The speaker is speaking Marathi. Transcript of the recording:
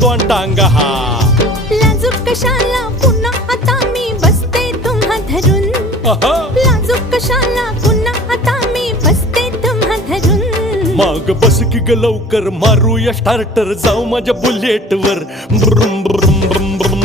तो टांगा हा लाजूक कशाला पुन्हा आता मी बसते तुम्हा धरून लाजूक कशाला पुन्हा आता मी बसते तुम्हा धरून मग बस की ग लवकर मारूया स्टार्टर जाऊ माझ्या बुलेट वर ब्रुम ब्रुम ब्रुम ब्रुम